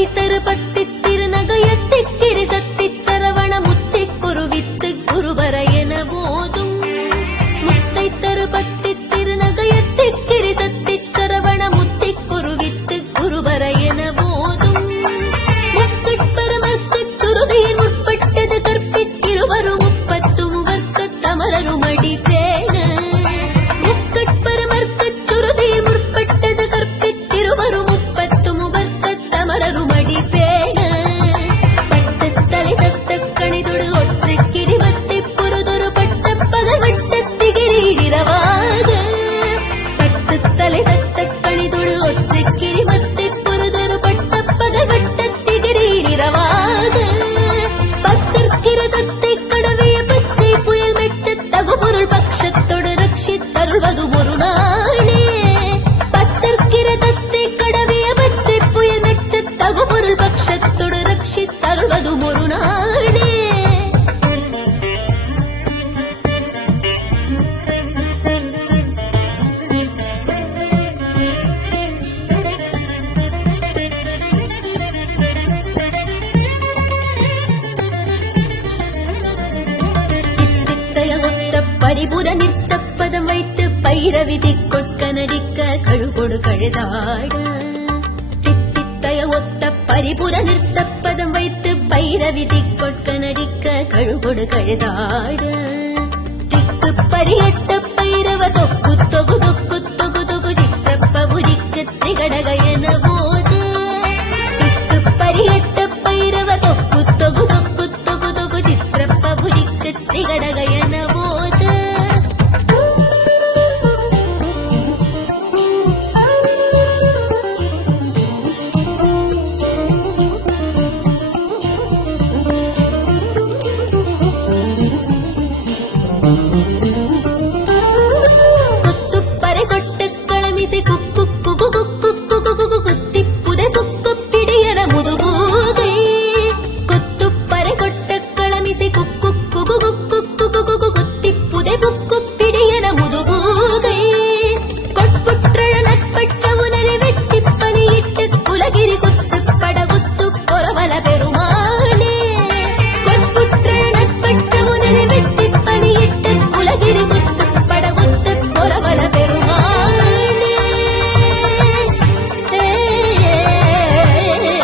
முத்தைத்தரு பத்தித்திரு நகையத்திக்கிரி சத்திச்சரவண முத்திக்குரு with குருபர என போதும் முத்தைத்தரு பத்தித்திரு நகையத்திக்கிரி சத்திச்சரவண முத்திக்குரு with குருபர என போதும் முக்கட்பரமர்க்கச் சுருதியின் முற்பட்டது கற்பித்திருவரும் முப்பத்து முவர்க்கத் தமரருமடி பேண முக்கட்பரமர்க்கச் சுருதியின் முற்பட்டது கற்பித்திருவரும் முப்பத்து முவர்க்கத் தமரருமடி பேண தத்தத்தலை தத்தக் கணிதொடு ஒற்றைக் கிரிவத்தைப் பொருதொரு பட்டப் பகவட்டத் திகிரியில் இரவாக தத்தத்தலை தத்தக் கணிதொடு ஒற்றைக் கிரிவத்தைப் பொருதொரு பட்டப் பகவட்டத் திகிரியில் இரவாக பத்தற்கிரதத்தைக் கடவிய பச்சை புயல் மெச்சத் தகுபொருள் பக்ஷத்தொடு ரட்சித்தருள்வது ஒரு நாளே பத்தற்கிரதத்தைக் கடவிய பச்சை புயல் மெச்சத் தகுபொருள் பக்ஷத்தொடு ரட்சித்தருள்வது ஒரு நாளே ஒத்த பரிபுர நித்தப்பதம் வைத்து பைரவிதி கொட்க நடிக்க கழுகொடு கழுதாட தித்தித்தய ஒத்த பரிபுர நிறுத்தப்பதம் வைத்து பைரவிதி கொட்க நடிக்க கழுகொடு கழுதாட திக்கு பரியட்ட பைரவ தொக்கு தொகு தொக்கு தொகு தொகு சித்தப்ப புரிக்கு திரிகடக எனவோ